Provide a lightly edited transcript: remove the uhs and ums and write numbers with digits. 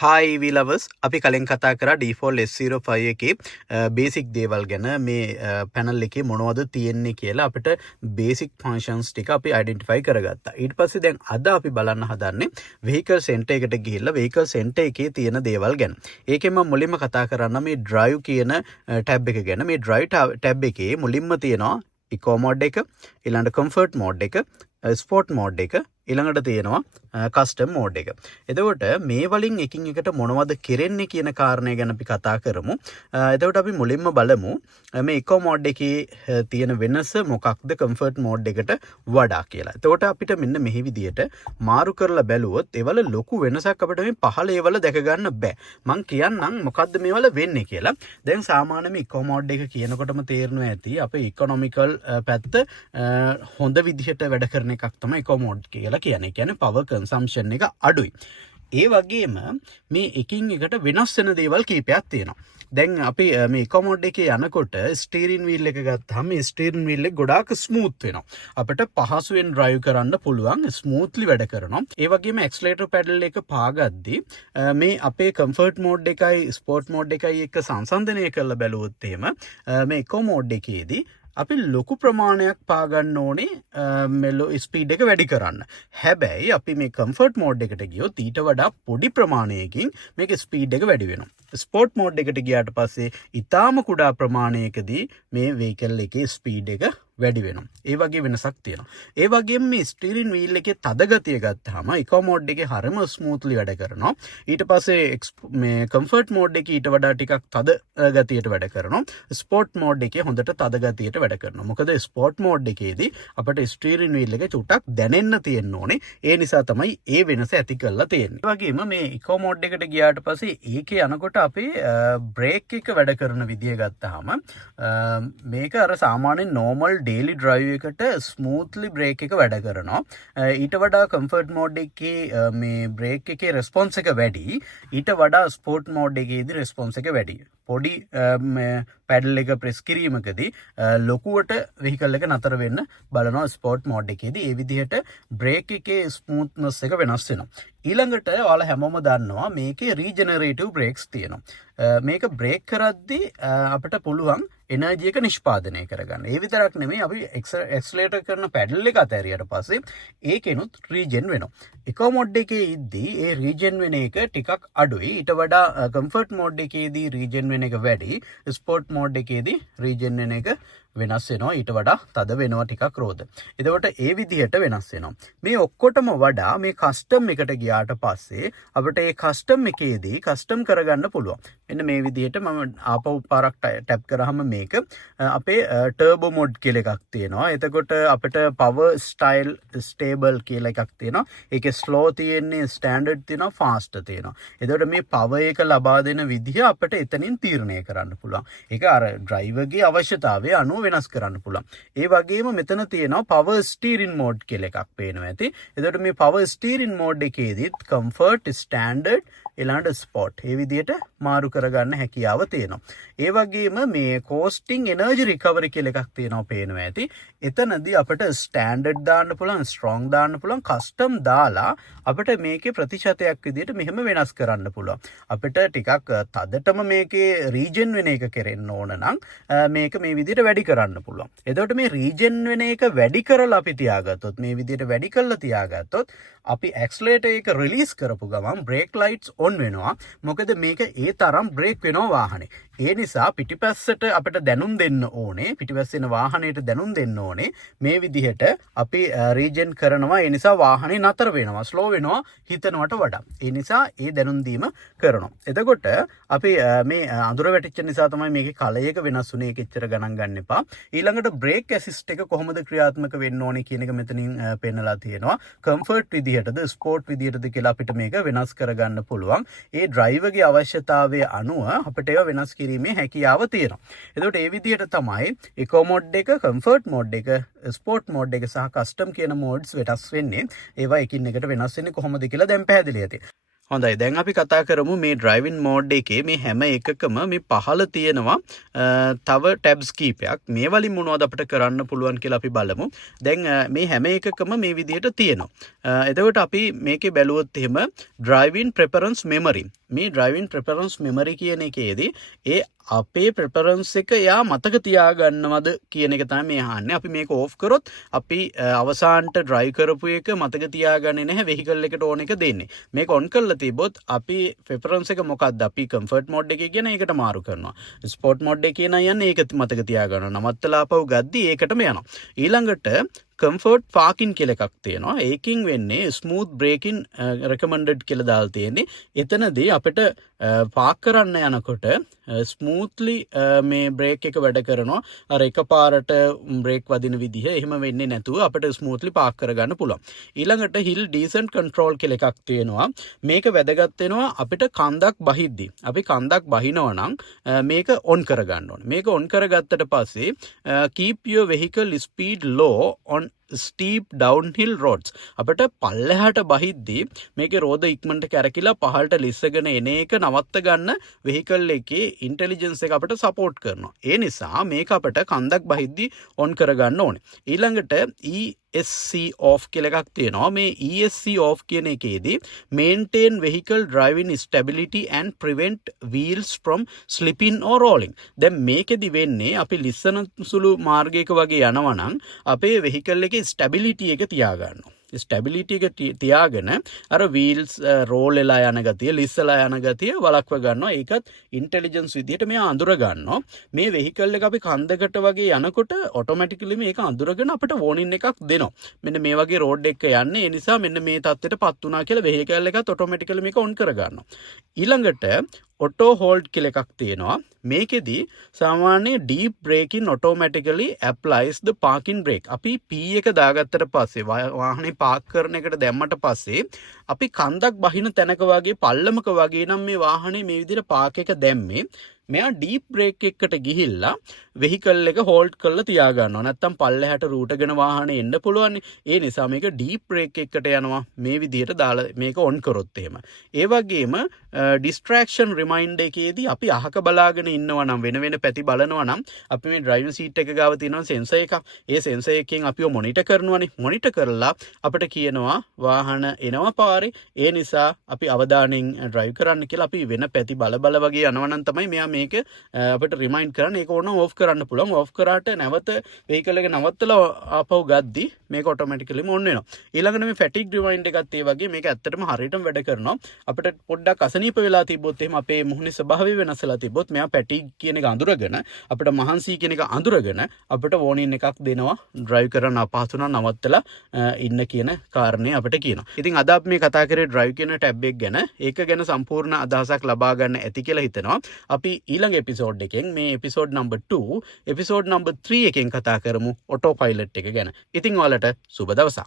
Hi වීලවස් අපි කලින් කතා කරා ඩීෆෝල්ට් S05 එකේ බේසික් දේවල් ගැන මේ පැනල් එකේ මොනවද තියෙන්නේ කියලා අපිට බේසික් ෆන්ක්ෂන්ස් ටික අපි අයිඩෙන්ටිෆයි කරගත්තා. ඊට පස්සේ දැන් අද අපි බලන්න හදන්නේ vehicle center එකට ගිහිල්ලා vehicle center එකේ තියෙන දේවල් ගැන. ඒකෙන් මම මුලින්ම කතා කරන්න මේ drive කියන ටැබ් එක ගැන. මේ drive ටැබ් එකේ මුලින්ම තියෙනවා eco mode එක, ඊළඟට comfort mode එක, sport mode එක, ඊළඟට තියෙනවා කස්ටම් මෝඩ් එක. එතකොට මේ වලින් එකින් එකට මොනවද කෙරෙන්නේ කියන කාරණය ගැන අපි කතා කරමු. එතකොට අපි මුලින්ම බලමු මේ ඉකෝ මෝඩ් එකේ තියෙන වෙනස මොකක්ද කම්ෆර්ට් මෝඩ් එකට වඩා කියලා. එතකොට අපිට මෙන්න මෙහි විදියට මාරු කරලා බැලුවොත් ඒවල ලොකු වෙනසක් අපිට මේ පහළ ඒවල දැක ගන්න බෑ. මං කියන්නම් මොකද්ද මේවල වෙන්නේ කියලා. දැන් සාමාන්‍ය මේ ඉකෝ මෝඩ් එක කියනකොටම තේරෙනවා ඇති අපේ ඉකොනොමිකල් පැත්ත හොඳ විදිහට වැඩ කරන එකක් තමයි ඉකෝ මෝඩ් කියලා කියන්නේ. කියන්නේ power consumption එක අඩුයි. ඒ වගේම මේ එකින් එකට වෙනස් වෙන දේවල් කීපයක් තියෙනවා. දැන් අපි මේ ඉකෝ මෝඩ් එකේ යනකොට ස්ටියරින් වීල් එක ගත්තාම මේ ස්ටියරින් වීල් එක ගොඩාක් ස්මූත් වෙනවා. අපිට පහසුවෙන් drive කරන්න පුළුවන්, ස්මූත්ලි වැඩ කරනවා. ඒ වගේම ඇක්සලරේටර් පැඩල් එක පාගද්දී මේ අපේ කම්ෆර්ට් මෝඩ් එකයි ස්පෝර්ට් මෝඩ් එකයි එක්ක සංසන්දනය කරලා බැලුවොත් එහෙම මේ ඉකෝ මෝඩ් එකේදී අපි ලොකු ප්‍රමාණයක් පාගන්න ඕනේ මෙලෝ ස්පීඩ් එක වැඩි කරන්න. හැබැයි අපි මේ කම්ෆර්ට් මෝඩ් එකට ගියොත් ඊට වඩා පොඩි ප්‍රමාණයකින් මේක ස්පීඩ් එක වැඩි වෙනවා. ස්පෝර්ට් මෝඩ් එකට ගියාට පස්සේ ඊටාම කුඩා ප්‍රමාණයකදී මේ වෙහිකල් එකේ ස්පීඩ් එක වැඩි වෙනවා. ඒ වගේ වෙනසක් තියෙනවා. ඒ වගේම මේ ස්ටියරින් වීල් එකේ තද ගතිය ගත්තාම ඉකෝ මෝඩ් එකේ හරිම ස්මූත්ලි වැඩ කරනවා. ඊට පස්සේ මේ කම්ෆර්ට් මෝඩ් එකේ ඊට වඩා ටිකක් තද ගතියට වැඩ කරනවා. ස්පෝර්ට් මෝඩ් එකේ හොඳට තද ගතියට වැඩ කරනවා. මොකද ස්පෝර්ට් මෝඩ් එකේදී අපිට ස්ටියරින් වීල් එක චුට්ටක් දැනෙන්න තියෙන්න ඕනේ. ඒ නිසා තමයි ඒ වෙනස ඇති කරලා තියෙන්නේ. ඒ වගේම මේ ඉකෝ මෝඩ් එකට ගියාට පස්සේ ඒකේ යනකොට අපේ බ්‍රේක් එක වැඩ කරන විදිය ගත්තාම මේක අර සාමාන්‍යයෙන් නෝමල් ඩේලි ඩ්‍රයිව් එකට ස්මූත්ලි බ්‍රේක් එක වැඩ කරනවා. ඊට වඩා කම්ෆර්ට් මෝඩ් එකේ මේ බ්‍රේක් එකේ රෙස්පොන්ස් එක වැඩි. ඊට වඩා ස්පෝර්ට් මෝඩ් එකේදී රෙස්පොන්ස් එක වැඩි. පොඩි පැඩල් එක ප්‍රෙස් කිරීමකදී ලොකුවට වෙහිකල් එක නතර වෙන්න බලනවා ස්පෝර්ට් මෝඩ් එකේදී. ඒ විදිහට බ්‍රේක් එකේ ස්මූත්නස් එක වෙනස් වෙනවා. ඊළඟට ඔයාලා හැමෝම දන්නවා මේකේ රීජනරේටිව් බ්‍රේක්ස් තියෙනවා. මේක බ්‍රේක් කරද්දී අපිට පුළුවන් එනර්ජි එක නිෂ්පාදනය කරගන්න. ඒ විතරක් නෙමෙයි අපි ඇක්සලරේටර් කරන පැඩල් එක අතහැරියට පස්සේ ඒකෙනුත් රීජන් වෙනවා. ඉකෝ මෝඩ් එකේ ඉද්දී ඒ රීජන් වෙන එක ටිකක් අඩුයි. ඊට වඩා කම්ෆර්ට් මෝඩ් එකේදී රීජන් වෙන එක වැඩි. ස්පෝර්ට් මෝඩ් එකේදී රීජන් වෙන එක වෙනස් වෙනවා. ඊට වඩා තද වෙනවා ටිකක් රෝද. එතකොට ඒ විදිහට වෙනස් වෙනවා. මේ ඔක්කොටම වඩා මේ කස්ටම් එකට ගියාට පස්සේ අපිට ඒ කස්ටම් එකේදී කස්ටම් කරගන්න පුළුවන්. මෙන්න මේ විදිහට මම ආපහු පාරක් ටැප් කරාම මේක අපේ ටර්බෝ මොඩ් කියලා එකක් තියෙනවා. එතකොට අපිට පවර් ස්ටයිල් ස්ටේබල් කියලා එකක් තියෙනවා. ඒකේ ස්ලෝ තියෙන්නේ, ස්ටෑන්ඩඩ් තියෙනවා, ෆාස්ට් තියෙනවා. එතකොට මේ පවර් එක ලබා දෙන විදිහ අපිට එතනින් තීරණය කරන්න පුළුවන්. ඒක අර ඩ්‍රයිවර්ගේ අවශ්‍යතාවය අනුව වෙනස් කරන්න පුළුවන්. ඒ වගේම මෙතන තියෙනවා පවර් ස්ටීරින් මෝඩ් කියලා එකක් පේනවා ඇති. එතකොට මේ පවර් ස්ටීරින් මෝඩ් එකේදීත් කම්ෆර්ට්, ස්ටෑන්ඩඩ්, ඊළඟට ස්පෝර්ට් ඒ විදිහට මාරු කරගන්න හැකියාව තියෙනවා. ඒ වගේම මේ කෝස්ටිං එනර්ජි රිකවරි කියලා එකක් තියෙනවා පේනවා ඇති. එතනදී අපිට ස්ටෑන්ඩඩ් දාන්න පුළුවන්, ස්ට්‍රෝං දාන්න පුළුවන්, කස්ටම් දාලා අපිට මේකේ ප්‍රතිශතයක් විදිහට මෙහෙම වෙනස් කරන්න පුළුවන්. අපිට ටිකක් තදටම මේකේ රීජන් වෙන එක කෙරෙන්න ඕන නම් මේක මේ විදිහට වැඩි කරන්න පුළුවන්. එතකොට මේ රීජන් වෙන එක වැඩි කරලා අපි තියාගත්තොත්, මේ විදිහට වැඩි කරලා තියාගත්තොත් අපි ඇක්සලරේටර් එක රිලීස් කරපු ගමන් බ්‍රේක් ලයිට්ස් ඔන් වෙනවා. මොකද මේක ඒ තරම් බ්‍රේක් වෙනවා වාහනේ. ඒ නිසා පිටිපස්සට අපිට දැනුම් දෙන්න ඕනේ. පිටිපස්සෙන වාහනයට දැනුම් දෙන්න ඕනේ. මේ විදිහට අපි රීජන් කරනවා. ඒ නිසා වාහනේ නතර වෙනවා, ස්ලෝ වෙනවා හිතනවට වඩා. ඒ නිසා ඒ දැනුම් දීම කරනවා. එතකොට අපි මේ අඳුර වැටිච්ච නිසා තමයි මේකේ කලයක වෙනස් වුනේ. ඒක එච්චර ගණන් ගන්න එපා. ඊළඟට බ්‍රේක් ඇසිස්ට් එක කොහොමද ක්‍රියාත්මක වෙන්න ඕනේ කියන එක මෙතනින් පෙන්නලා තියෙනවා. කම්ෆර්ට් විදිහටද ස්පෝර්ට් විදිහටද කියලා අපිට මේක වෙනස් කරගන්න පුළුවන්. ඒ ඩ්‍රයිවර්ගේ අවශ්‍යතාවය අනුව අපිට ඒවා වෙනස් කිරීමේ හැකියාව තියෙනවා. එතකොට ඒ විදිහට තමයි ඉකෝ මෝඩ් එක, කම්ෆර්ට් මෝඩ් එක, ස්පෝර්ට් මෝඩ් එක සහ කස්ටම් කියන මෝඩ්ස් වෙනස් වෙන්නේ. ඒවා එකින් එකට වෙනස් වෙන්නේ කොහොමද කියලා දැන් පැහැදිලි ඇති. හොඳයි, දැන් අපි කතා කරමු මේ ඩ්‍රයිවිං මෝඩ් එකේ මේ හැම එකකම මේ පහළ තියෙනවා තව ටැබ්ස් කීපයක්. මේ වලින් මොනවද අපිට කරන්න පුළුවන් කියලා අපි බලමු. දැන් මේ හැම එකකම මේ විදිහට තියෙනවා. එතකොට අපි මේකේ බැලුවොත් එහෙම ඩ්‍රයිවිං ප්‍රෙෆරන්ස් මෙමරි. මේ ඩ්‍රයිවිං ප්‍රෙෆරන්ස් මෙමරි කියන එකේදී ඒ අපේ ප්‍රෙෆරන්ස් එක යා මතක තියාගන්නවද කියන එක තමයි මේ අහන්නේ. අපි මේක ඕෆ් කරොත් අපි අවසානට ඩ්‍රයිව් කරපු එක මතක තියාගන්නේ නැහැ වෙහිකල් එකට ඕන එක දෙන්නේ. මේක ඔන් කරලා තිබොත් අපි ප්‍රෙෆරන්ස් එක මොකක්ද? අපි කම්ෆර්ට් මෝඩ් එකේ කියන ඒකට මාරු කරනවා. ස්පෝර්ට් මෝඩ් එකේ නම් යන්නේ ඒක මතක තියාගන්නවා. නවත්තලා ආපහු ගද්දි ඒකටම යනවා. ඊළඟට කම්ෆර්ට් පාකින් කියලා එකක් තියෙනවා. ඒකින් වෙන්නේ ස්මූත් බ්‍රේකින් රෙකමන්ඩඩ් කියලා දාලා තියෙන්නේ. එතනදී අපිට පාක් කරන්න යනකොට ස්මූත්ලි මේ බ්‍රේක් එක වැඩ කරනවා. අර එකපාරට බ්‍රේක් වදින විදිහ එහෙම වෙන්නේ නැතුව අපිට ස්මූත්ලි පාක් කරගන්න පුළුවන්. ඊළඟට හිල් ඩීසන්ට් කන්ට්‍රෝල් කියලා එකක් තියෙනවා. මේක වැදගත් වෙනවා අපිට කන්දක් බහිද්දි. අපි කන්දක් බහිනවා නම් මේක ඔන් කරගන්න ඕනේ. මේක ඔන් කරගත්තට පස්සේ keep your vehicle speed low on steep downhill roads. අපට පල්ලෙහාට බහිද්දී මේකේ රෝද ඉක්මනට කැරකිලා පහළට ලිස්සගෙන එන එක නවත්ත ගන්න වෙහිකල් එකේ ඉන්ටෙලිජන්ස් එක අපට සපෝට් කරනවා. ඒ නිසා මේක අපට කන්දක් බහිද්දී ඔන් කරගන්න ඕනේ. ඊළඟට ESC off කියලා එකක් තියෙනවා. මේ ESC off කියන එකේදී maintain vehicle driving stability and prevent wheels from slipping or rolling. දැන් මේකෙදි වෙන්නේ අපි ලිස්සන සුළු මාර්ගයක වගේ යනවා නම් අපේ වෙහිකල් එකේ ස්ටැබිලිටි එක තියාගන්නවා. ස්ටැබිලිටි එක තියාගෙන අර වීල්ස් රෝල් වෙලා යන ගතිය, ලිස්සලා යන ගතිය වළක්ව ගන්නවා. ඒකත් ඉන්ටෙලිජන්ස් විදියට මෙයා අඳුර ගන්නවා. මේ වෙහිකල් එක අපි කන්දකට වගේ යනකොට ඔටෝමැටිකලි මේක අඳුරගෙන අපිට වෝනින් එකක් දෙනවා. මෙන්න මේ වගේ රෝඩ් එක යන්නේ. ඒ නිසා මෙන්න මේ තත්ත්වයටපත් වුණා කියලා වෙහිකල් එකත් ඔටෝමැටිකලි මේක ඔන් කර ගන්නවා. ඊළඟට ඔටෝ හෝල්ඩ් කියලා එකක් තියෙනවා. මේකෙදී සාමාන්‍ය ඩීප් බ්‍රේකින් ඔටෝමැටිකලි ඇප්ලයිස් ද පාකින් බ්‍රේක්. අපි P එක දාගත්තට පස්සේ වාහනේ පාක් කරන එකට දැම්මට පස්සේ අපි කන්දක් බහින තැනක වගේ පල්ලමක වගේ නම් මේ වාහනේ මේ විදිහට පාක් එක දැම්මේ මෙයා ඩීප් බ්‍රේක් එකකට ගිහිල්ලා වෙහිකල් එක හෝල්ඩ් කරලා තියා ගන්නවා. නැත්තම් පල්ලෙහාට රූටගෙන වාහනේ එන්න පුළුවන්. ඒ නිසා මේක ඩීප් බ්‍රේක් එකකට යනවා. මේ විදිහට දාලා මේක ඔන් කරොත් එහෙම. ඒ වගේම ඩිස්ට්‍රැක්ෂන් රිමයින්ඩර් එකේදී අපි අහක බලාගෙන ඉන්නවා නම් වෙන පැති බලනවා නම් අපි මේ ඩ්‍රයිවිං සීට් එක ගාව තියෙනවා සෙන්සර් එකක්. ඒ සෙන්සර් එකෙන් අපිව මොනිටර් කරනවානේ. මොනිටර් කරලා අපිට කියනවා වාහන එනවා පාරේ. ඒ නිසා අපි අවධානයෙන් ඩ්‍රයිව් කරන්න කියලා. අපි වෙන පැති බල වගේ යනවා නම් තමයි මෙයා මේක අපිට රිමයින්ඩ් කරන්න. ඒක ඕන ඕෆ් කරන්න පුළුවන්. ඕෆ් කරාට නැවත වෙහිකල් එක නවත්තලා ආපහු ගද්දි මේක ඔටෝමැටිකලිම ඔන් වෙනවා. ඊළඟට මේ ෆැටිග් රිමයින්ඩ් එකත් ඒ වගේ මේක ඇත්තටම හරියටම වැඩ කරනවා. අපිට පොඩ්ඩක් අසනීප වෙලා තිබ්බොත් එහෙම අපේ මුහුණේ ස්වභාවය වෙනස් වෙලා තිබ්බොත් මෙයා ෆැටිග් කියන එක අඳුරගෙන අපිට මහන්සි කියන එක අඳුරගෙන අපිට වෝනින් එකක් දෙනවා. ඩ්‍රයිව් කරන්න අපහසු නම් නවත්තලා ඉන්න කියන කාරණේ අපිට කියනවා. ඉතින් අද අපි මේ කතා කරේ ඩ්‍රයිව් කියන ටැබ් එක ගැන. ඒක ගැන සම්පූර්ණ අදහසක් ලබා ගන්න ඇති කියලා හිතනවා. අපි ඊළඟ එපිසෝඩ් එකෙන් මේ එපිසෝඩ් නම්බර් 2 එපිසෝඩ් නම්බර් 3 එකෙන් කතා කරමු ඔටෝ පයිලට් එක ගැන. ඉතින් ඔයාලට සුබ දවසක්.